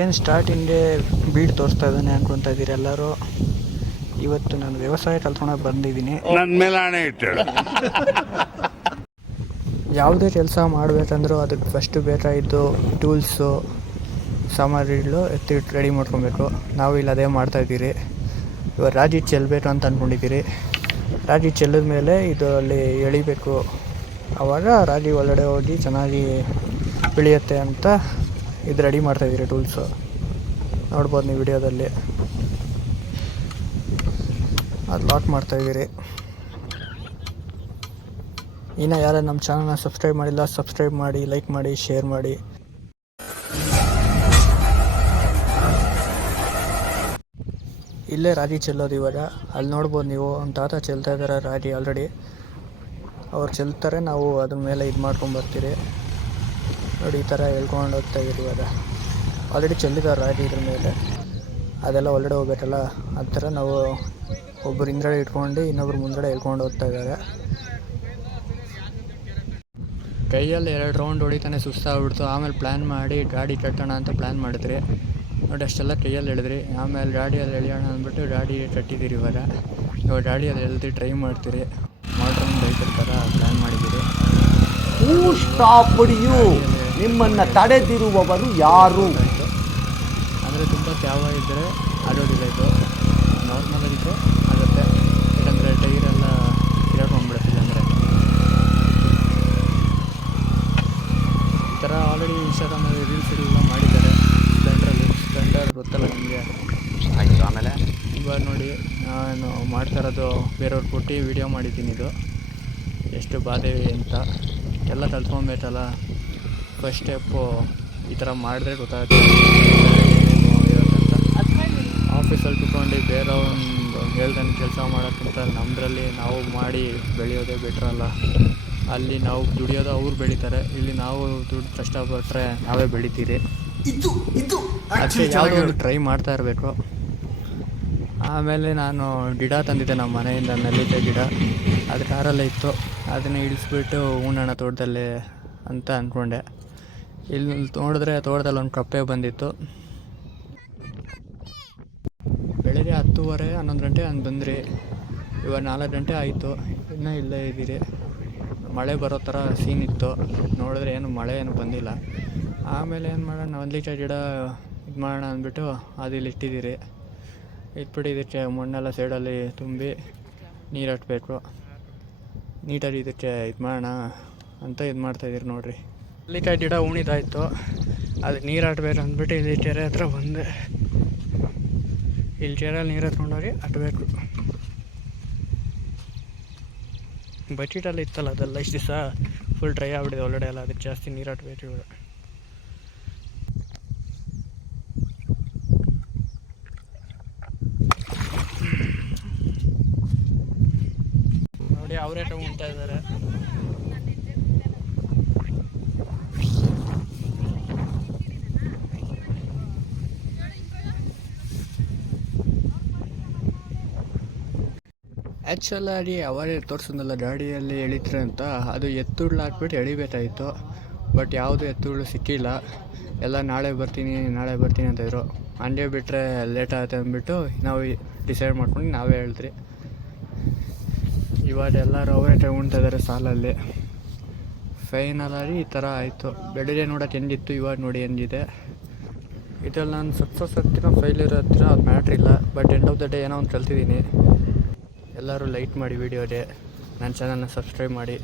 ಏನು ಸ್ಟಾರ್ಟಿಂಗ್ಗೆ ಬೀಡ್ ತೋರಿಸ್ತಾ ಇದ್ದಾನೆ ಅನ್ಕೊತಾ ಇದ್ದೀರಿ ಎಲ್ಲರೂ. ಇವತ್ತು ನಾನು ವ್ಯವಸಾಯ ಕಲ್ತ್ಕೊಳಕ್ಕೆ ಬಂದಿದ್ದೀನಿ. ನನ್ನ ಮೇಲೆ ಹಣೆ ಇಟ್ಟಳು. ಯಾವುದೇ ಕೆಲಸ ಮಾಡಬೇಕಂದ್ರೂ ಅದಕ್ಕೆ ಫಸ್ಟು ಬೇಕಾಗಿದ್ದು ಟೂಲ್ಸು ಸಾಮಗ್ರಿಗಳು ಎತ್ತಿ ರೆಡಿ ಮಾಡ್ಕೊಬೇಕು. ನಾವು ಇಲ್ಲಿ ಅದೇ ಮಾಡ್ತಾಯಿದ್ದೀರಿ. ಇವಾಗ ರಾಗಿ ಚೆಲ್ಲಬೇಕು ಅಂತ ಅಂದ್ಕೊಂಡಿದ್ದೀರಿ. ರಾಗಿ ಚೆಲ್ಲಿದ ಮೇಲೆ ಇದರಲ್ಲಿ ಎಳಿಬೇಕು. ಆವಾಗ ರಾಗಿ ಒಳಗಡೆ ಹೋಗಿ ಚೆನ್ನಾಗಿ ಬೆಳೆಯುತ್ತೆ ಅಂತ ಇದು ರೆಡಿ ಮಾಡ್ತಾಯಿದ್ದೀರಿ ಟೂಲ್ಸು. ನೋಡ್ಬೋದು ನೀವು ವಿಡಿಯೋದಲ್ಲಿ ಅದು ಲಾಕ್ ಮಾಡ್ತಾಯಿದ್ದೀರಿ. ಇನ್ನು ಯಾರು ನಮ್ಮ ಚಾನಲ್ನ ಸಬ್ಸ್ಕ್ರೈಬ್ ಮಾಡಿಲ್ಲ, ಸಬ್ಸ್ಕ್ರೈಬ್ ಮಾಡಿ, ಲೈಕ್ ಮಾಡಿ, ಶೇರ್ ಮಾಡಿ. ಇಲ್ಲೇ ರಾಗಿ ಚೆಲ್ಲೋದು ಇವಾಗ. ಅಲ್ಲಿ ನೋಡ್ಬೋದು ನೀವು, ಒಂದು ತಾತ ಚೆಲ್ತಾ ಇದ್ದಾರೆ ರಾಗಿ ಆಲ್ರೆಡಿ. ಅವ್ರು ಚೆಲ್ತಾರೆ, ನಾವು ಅದ್ರ ಮೇಲೆ ಇದು ಮಾಡ್ಕೊಂಬರ್ತೀರಿ. ನೋಡಿ ಈ ಥರ ಹೇಳ್ಕೊಂಡು ಹೋಗ್ತಾ ಇದ್ದೀರಿ. ಇವಾಗ ಆಲ್ರೆಡಿ ಚೆಲ್ಲಿದ್ದಾರೆ ರಾಗಿ ಇದ್ರ ಮೇಲೆ. ಅದೆಲ್ಲ ಒಳಗಡೆ ಹೋಗ್ಬೇಕಲ್ಲ, ಆ ಥರ ನಾವು ಒಬ್ಬರು ಹಿಂದ್ಗಡೆ ಇಟ್ಕೊಂಡು ಇನ್ನೊಬ್ರು ಮುಂದ್ಗಡೆ ಹೇಳ್ಕೊಂಡು ಹೋಗ್ತಾ ಇದ್ದಾರೆ. ಕೈಯಲ್ಲಿ 2 ರೌಂಡ್ ಹೊಡಿತಾನೆ ಸುಸ್ತಾಗ್ಬಿಡ್ತು. ಆಮೇಲೆ ಪ್ಲ್ಯಾನ್ ಮಾಡಿ ಗಾಡಿ ಕಟ್ಟೋಣ ಅಂತ ಪ್ಲ್ಯಾನ್ ಮಾಡಿದ್ರಿ. ನೋಡಿ ಅಷ್ಟೆಲ್ಲ ಕೈಯಲ್ಲಿ ಎಳೆದ್ರಿ. ಆಮೇಲೆ ಗಾಡಿಯಲ್ಲಿ ಎಳೆಯೋಣ ಅಂದ್ಬಿಟ್ಟು ಗಾಡಿ ಕಟ್ಟಿದ್ದೀರಿ. ಇವಾಗ ಗಾಡಿಯಲ್ಲಿ ಎಳ್ದು ಟ್ರೈ ಮಾಡ್ತೀರಿ. ಮಾಡ್ರನ್ ಬೈಕರ್ ಥರ ಪ್ಲ್ಯಾನ್ ಮಾಡಿದ್ದೀರಿ. ನಿಮ್ಮನ್ನು ತಡೆದಿರುವವರು ಯಾರು? ಅಂದರೆ ತುಂಬ ತ್ಯಾವ ಇದ್ದರೆ ಆಡೋದಿಲ್ಲ. ಇದು ನಾರ್ಮಲ್ ಆಗಿದ್ದರೆ ಆಗುತ್ತೆ. ಯಾಕಂದರೆ ಟೈರೆಲ್ಲ ತಿರ್ಕೊಂಡ್ಬಿಡುತ್ತಿಲ್ಲ. ಅಂದರೆ ಈ ಥರ ಆಲ್ರೆಡಿ ಇನ್ಸ್ಟಾಗ್ರಾಮಲ್ಲಿ ರೀಲ್ಸ್ ಎಲ್ಲ ಮಾಡಿದ್ದಾರೆ. ಸ್ಪ್ಲೆಂಡರ್ ಗೊತ್ತಲ್ಲ ನಿಮಗೆ. ಆಯಿತು. ಆಮೇಲೆ ಇವಾಗ ನೋಡಿ ನಾನು ಮಾಡ್ತಾ ಇರೋದು ಬೇರೆಯವ್ರು ಕೊಟ್ಟು ವೀಡಿಯೋ ಮಾಡಿದ್ದೀನಿ. ಇದು ಎಷ್ಟು ಬಾಧೆ ಅಂತ ಎಲ್ಲ ಕಲ್ತ್ಕೊಬೇಕಲ್ಲ. ಫಸ್ಟ್ ಸ್ಟೆಪ್ಪು ಈ ಥರ ಮಾಡಿದ್ರೆ ಗೊತ್ತಾಗುತ್ತೆ ಏನೇನು ಇರೋಕ್ಕಂತ. ಆಫೀಸಲ್ಲಿ ಕುತ್ಕೊಂಡು ಬೇರೆಯವ್ರನ್ನ ಹೇಳ್ದಂಗೆ ಕೆಲಸ ಮಾಡೋಕ್ಕಿಂತ ನಮ್ಮದ್ರಲ್ಲಿ ನಾವು ಮಾಡಿ ಬೆಳೆಯೋದೇ ಬೆಟ್ರಲ್ಲ. ಅಲ್ಲಿ ನಾವು ದುಡಿಯೋದು ಅವ್ರು ಬೆಳೀತಾರೆ, ಇಲ್ಲಿ ನಾವು ದುಡ್ಡು ಕಷ್ಟಪಟ್ಟರೆ ನಾವೇ ಬೆಳಿತೀರಿ. ಅದಕ್ಕೆ ಯಾವುದೋ ಒಂದು ಟ್ರೈ ಮಾಡ್ತಾ ಇರಬೇಕು. ಆಮೇಲೆ ನಾನು ಗಿಡ ತಂದಿದ್ದೆ ನಮ್ಮ ಮನೆಯಿಂದ, ನೆಲ್ಲಿಕಾಯಿ ಗಿಡ. ಅದು ಕಾರಲ್ಲೇ ಇತ್ತು. ಅದನ್ನು ಇಳಿಸ್ಬಿಟ್ಟು ಹೂಣಣ ತೋಟದಲ್ಲಿ ಅಂತ ಅಂದ್ಕೊಂಡೆ. ಇಲ್ಲಿ ನೋಡಿದ್ರೆ ತೋಟದಲ್ಲಿ ಒಂದು ಕಪ್ಪೆ ಬಂದಿತ್ತು. ಬೆಳಗ್ಗೆ 10:30 11 ಗಂಟೆ ಹಂಗೆ ಬಂದ್ರಿ. ಇವಾಗ 4 ಗಂಟೆ ಆಯಿತು, ಇನ್ನೂ ಇಲ್ಲೇ ಇದ್ದೀರಿ. ಮಳೆ ಬರೋ ಥರ ಸೀನ್ ಇತ್ತು. ನೋಡಿದ್ರೆ ಏನು ಮಳೆ ಏನು ಬಂದಿಲ್ಲ. ಆಮೇಲೆ ಏನು ಮಾಡೋಣ, ನೆಲ್ಲಿಕಾಯಿ ಗಿಡ ಇದು ಮಾಡೋಣ ಅಂದ್ಬಿಟ್ಟು ಅದು ಇಲ್ಲಿ ಇಟ್ಟಿದ್ದೀರಿ. ಇಟ್ಬಿಟ್ಟು ಇದಕ್ಕೆ ಮಣ್ಣೆಲ್ಲ ಸೈಡಲ್ಲಿ ತುಂಬಿ ನೀರು ಹಟ್ಬೇಕು. ನೀಟಾಗಿ ಇದಕ್ಕೆ ಇದು ಮಾಡೋಣ ಅಂತ ಇದು ಮಾಡ್ತಾಯಿದ್ದೀರಿ. ನೋಡಿರಿ, ನೆಲ್ಲಿಕಾಯಿ ಗಿಡ ಉಣಿದಾಯಿತು. ಅದಕ್ಕೆ ನೀರು ಹಟ್ಬೇಕು ಅಂದ್ಬಿಟ್ಟು ಇಲ್ಲಿ ಕೆರೆ ಹತ್ರ ಬಂದೆ. ಇಲ್ಲಿ ಕೆರೆಯಲ್ಲಿ ನೀರು ಹತ್ಕೊಂಡೋಗಿ ಹಟ್ಬೇಕು. ಬಕೆಟಲ್ಲಿ ಇತ್ತಲ್ಲ ಅದೆಲ್ಲ ಇಷ್ಟು ದಿವಸ ಫುಲ್ ಡ್ರೈ ಆಗ್ಬಿಟ್ಟಿದೆ ಒಳಗಡೆ ಎಲ್ಲ. ಅದಕ್ಕೆ ಜಾಸ್ತಿ ನೀರು ಹಟ್ಬೇಕು ಇವಾಗ. ನೋಡಿ ಅವರೇ ತಗೊಂಡ್ತಾ ಇದ್ದಾರೆ. ಆ್ಯಕ್ಚುಲಾಗಿ ಅವರೇ ತೋರಿಸಿದ್ನಲ್ಲ ಗಾಡಿಯಲ್ಲಿ ಎಳಿತಾರೆ ಅಂತ, ಅದು ಎತ್ತುಗಳು ಹಾಕ್ಬಿಟ್ಟು ಎಳಿಬೇಕಾಯಿತು. ಬಟ್ ಯಾವುದು ಎತ್ತುಗಳು ಸಿಕ್ಕಿಲ್ಲ. ಎಲ್ಲ ನಾಳೆ ಬರ್ತೀನಿ ಅಂತಿದ್ರು. ಹಂಗೆ ಬಿಟ್ಟರೆ ಲೇಟ್ ಆಗುತ್ತೆ ಅಂದ್ಬಿಟ್ಟು ನಾವು ಡಿಸೈಡ್ ಮಾಡ್ಕೊಂಡು ನಾವೇ ಹೇಳಿದ್ರಿ. ಇವಾಗ ಎಲ್ಲರೂ ಅವರೇ ತಗೊಳ್ತಾ ಇದ್ದಾರೆ ಸಾಲಲ್ಲಿ. ಫೈನಲಾಗಿ ಈ ಥರ ಆಯಿತು. ಬೆಳಗ್ಗೆ ನೋಡೋಕೆ ಹೆಂಗಿತ್ತು, ಇವಾಗ ನೋಡಿ ಹೆಂಗಿದೆ. ಇದರಲ್ಲಿ ನಾನು ಸಕ್ಸಸ್ ಆಗ್ತೀನೋ ಫೇಲ್ಯೂರ್ ಆಗ್ತೀನೋ ಅದು ಮ್ಯಾಟ್ರ್ ಇಲ್ಲ. But end of the day ಏನೋ ಒಂದು ಕಲ್ತಿದ್ದೀನಿ. ಎಲ್ಲರೂ ಲೈಕ್ ಮಾಡಿ ವಿಡಿಯೋಗೆ, ನನ್ನ ಚಾನಲ್ನ ಸಬ್ಸ್ಕ್ರೈಬ್ ಮಾಡಿ.